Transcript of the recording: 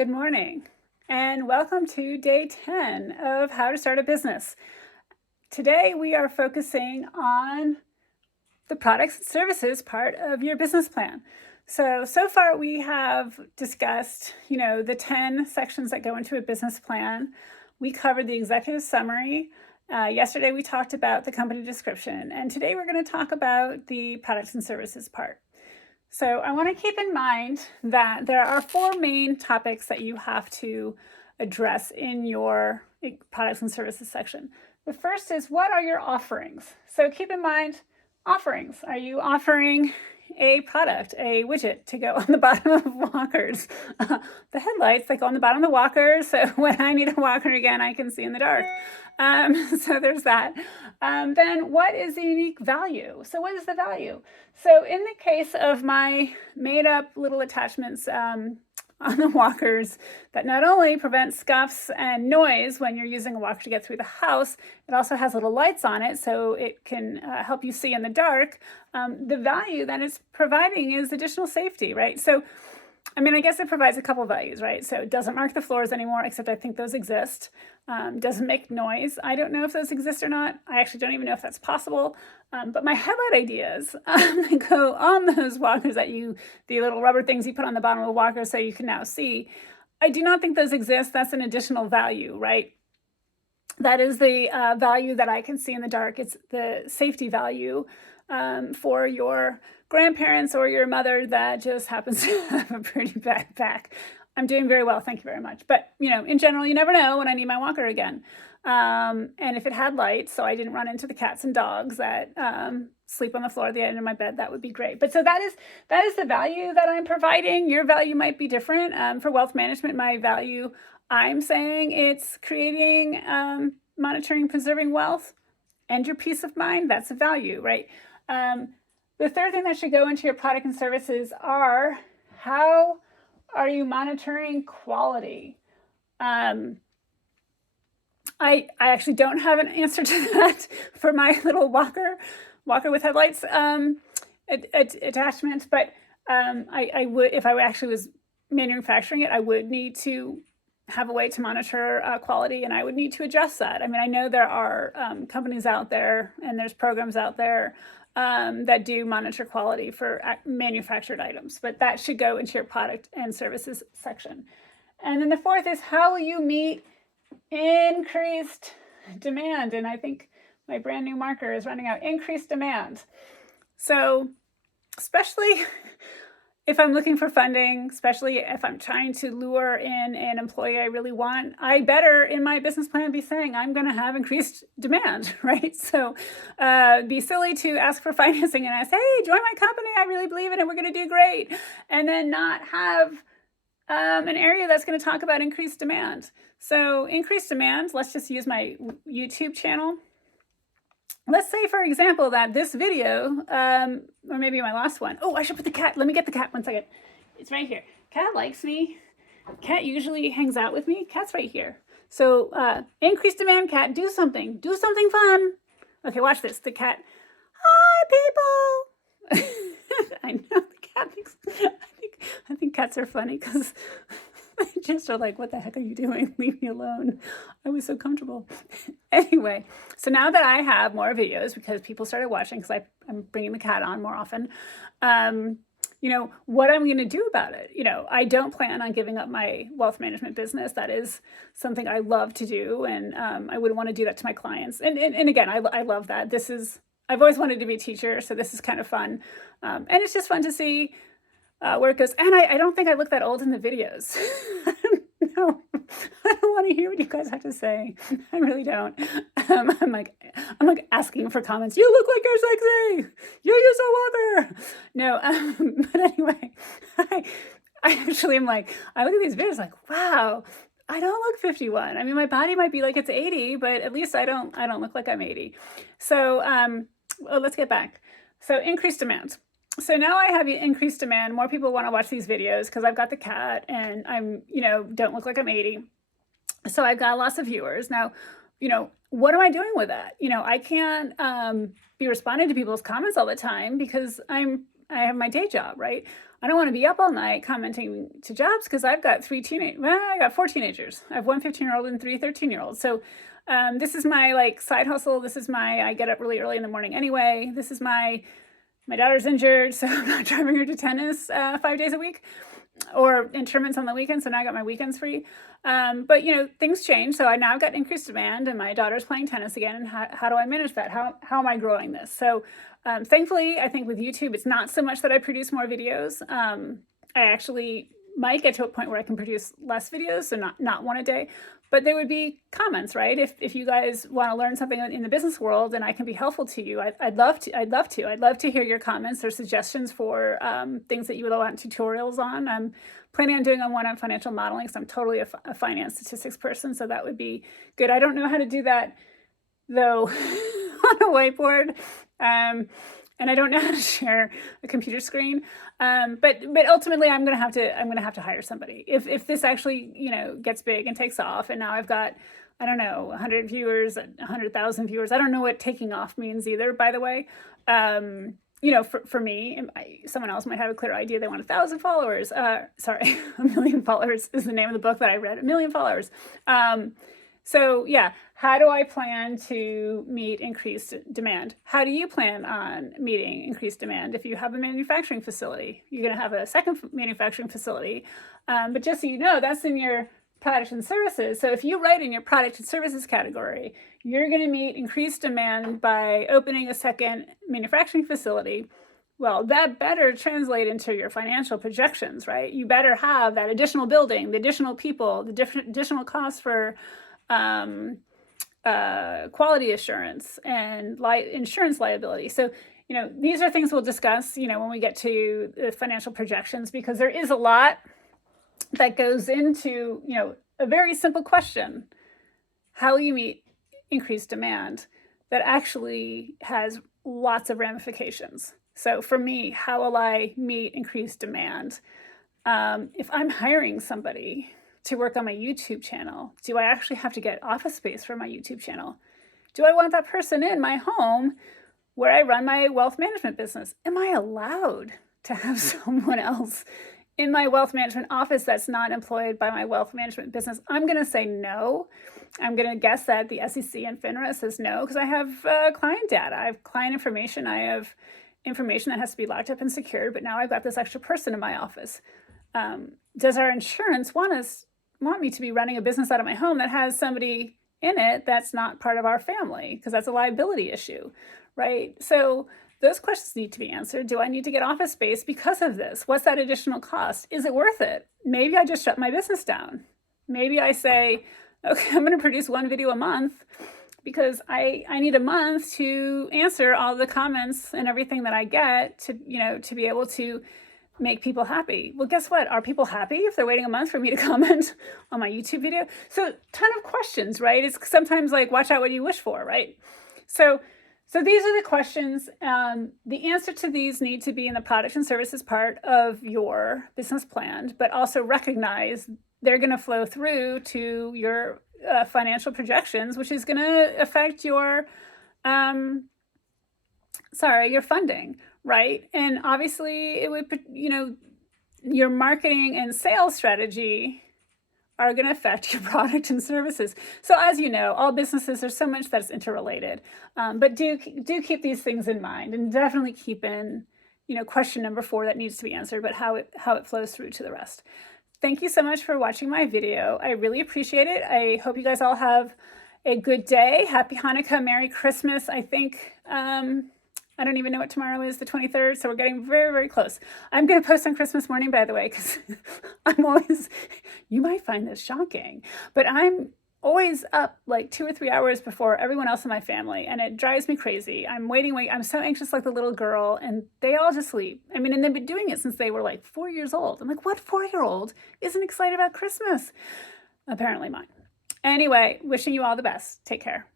Good morning, and welcome to day 10 of How to Start a Business. Today we are focusing on the products and services part of your business plan. So far we have discussed, the 10 sections that go into a business plan. We covered the executive summary. Yesterday we talked about the company description, and today we're going to talk about the products and services part. So I want to keep in mind that there are 4 main topics that you have to address in your products and services section. The first is, what are your offerings? So keep in mind, offerings. Are you offering a product, a widget to go on the bottom of walkers? The headlights that go on the bottom of the walkers, so when I need a walker again, I can see in the dark. So there's that. Then what is the unique value? So what is the value? So in the case of my made up little attachments on the walkers that not only prevent scuffs and noise when you're using a walker to get through the house, it also has little lights on it so it can help you see in the dark. The value that it's providing is additional safety, right? So, I guess it provides a couple of values, right? So it doesn't mark the floors anymore, except I think those exist. Doesn't make noise. I don't know if those exist or not. I actually don't even know if that's possible. But my headlight ideas that go on those walkers the little rubber things you put on the bottom of the walker so you can now see, I do not think those exist. That's an additional value, right? That is the value that I can see in the dark. It's the safety value for your grandparents or your mother that just happens to have a pretty bad back. I'm doing very well, thank you very much. But, in general, you never know when I need my walker again. And if it had lights, so I didn't run into the cats and dogs that sleep on the floor at the end of my bed, that would be great. But so that is the value that I'm providing. Your value might be different. For wealth management, my value, I'm saying it's creating, monitoring, preserving wealth and your peace of mind. That's a value, right? The third thing that should go into your product and services are, how are you monitoring quality? I actually don't have an answer to that for my little walker with headlights attachment, but I would, if I actually was manufacturing it, I would need to have a way to monitor quality, and I would need to adjust that. I know there are companies out there and there's programs out there that do monitor quality for manufactured items, but that should go into your product and services section. And then the fourth is, how will you meet increased demand? And I think my brand new marker is running out. Increased demand. So especially if I'm looking for funding, especially if I'm trying to lure in an employee I really want, I better in my business plan be saying I'm going to have increased demand, right? So be silly to ask for financing and ask, hey, join my company, I really believe in it, we're going to do great. And then not have an area that's going to talk about increased demand. So increased demand, let's just use my YouTube channel. Let's say, for example, that this video, or maybe my last one. Oh, I should put the cat. Let me get the cat 1 second. It's right here. Cat likes me. Cat usually hangs out with me. Cat's right here. So increased demand, cat, do something. Do something fun. Okay, watch this. The cat, hi, people. I know the cat thinks, I think cats are funny because they just are like, what the heck are you doing? Leave me alone. I was so comfortable. Anyway, so now that I have more videos because people started watching because I'm bringing the cat on more often, what I'm going to do about it. I don't plan on giving up my wealth management business. That is something I love to do, and I wouldn't want to do that to my clients. And again, I love that. I've always wanted to be a teacher, so this is kind of fun. And it's just fun to see where it goes. And I don't think I look that old in the videos. No, I don't want to hear what you guys have to say. I really don't. I'm like asking for comments. You look like you're sexy. You use a walker. No, but anyway, I actually am like, I look at these videos like, wow, I don't look 51. My body might be like it's 80, but at least I don't look like I'm 80. So let's get back. So increased demand. So now I have increased demand. More people want to watch these videos because I've got the cat and I'm, don't look like I'm 80. So I've got lots of viewers. Now, what am I doing with that? I can't be responding to people's comments all the time because I have my day job, right? I don't want to be up all night commenting to jobs because I've got I got 4 teenagers. I have one 15-year-old and 3 13-year-olds. So this is my like side hustle. This is I get up really early in the morning anyway. This is my daughter's injured, so I'm not driving her to tennis 5 days a week or in tournaments on the weekends. So now I got my weekends free. But things change. So I now got increased demand and my daughter's playing tennis again. And how do I manage that? How am I growing this? So thankfully, I think with YouTube, it's not so much that I produce more videos. I actually might get to a point where I can produce less videos, so not one a day, but there would be comments, right? If you guys want to learn something in the business world and I can be helpful to you, I'd love to hear your comments or suggestions for things that you would want tutorials on. I'm planning on doing one on financial modeling because I'm totally a finance statistics person, so that would be good. I don't know how to do that though on a whiteboard. And I don't know how to share a computer screen, but ultimately I'm gonna have to hire somebody if this actually gets big and takes off. And now I've got, I don't know, 100 viewers, 100,000 viewers. I don't know what taking off means either, by the way. For me, someone else might have a clear idea. They want 1,000 followers. Sorry, 1 million followers is the name of the book that I read. 1 million followers. So yeah, how do I plan to meet increased demand? How do you plan on meeting increased demand? If you have a manufacturing facility, you're going to have a second manufacturing facility. But just so you know, that's in your product and services. So if you write in your product and services category, you're going to meet increased demand by opening a second manufacturing facility. Well, that better translate into your financial projections, right? You better have that additional building, the additional people, the additional costs for quality assurance and insurance liability. So, these are things we'll discuss, when we get to the financial projections, because there is a lot that goes into, a very simple question: how will you meet increased demand? That actually has lots of ramifications. So for me, how will I meet increased demand? If I'm hiring somebody to work on my YouTube channel, do I actually have to get office space for my YouTube channel? Do I want that person in my home where I run my wealth management business? Am I allowed to have someone else in my wealth management office that's not employed by my wealth management business? I'm going to say no. I'm going to guess that the SEC and FINRA says no because I have client data. I have client information. I have information that has to be locked up and secured, but now I've got this extra person in my office. Does our insurance want me to be running a business out of my home that has somebody in it that's not part of our family? Because that's a liability issue, right? So those questions need to be answered. Do I need to get office space because of this? What's that additional cost? Is it worth it? Maybe I just shut my business down. Maybe I say, okay, I'm going to produce 1 video a month because I need a month to answer all the comments and everything that I get to be able to make people happy. Well, guess what? Are people happy if they're waiting a month for me to comment on my YouTube video? So ton of questions, right? It's sometimes like, watch out what you wish for, right? So these are the questions. The answer to these need to be in the product and services part of your business plan, but also recognize they're going to flow through to your financial projections, which is going to affect your funding, right? And obviously it would, your marketing and sales strategy are going to affect your product and services. So as you know, all businesses, there's so much that's interrelated, but do keep these things in mind, and definitely keep in, question number 4 that needs to be answered, but how it flows through to the rest. Thank you so much for watching my video. I really appreciate it. I hope you guys all have a good day. Happy Hanukkah, Merry Christmas. I think, I don't even know what tomorrow is, the 23rd, so we're getting very, very close. I'm going to post on Christmas morning, by the way, because you might find this shocking, but I'm always up like 2 or 3 hours before everyone else in my family, and it drives me crazy. I'm waiting. I'm so anxious like the little girl, and they all just sleep. I mean, and they've been doing it since they were like 4 years old. I'm like, what 4-year-old isn't excited about Christmas? Apparently mine. Anyway, wishing you all the best. Take care.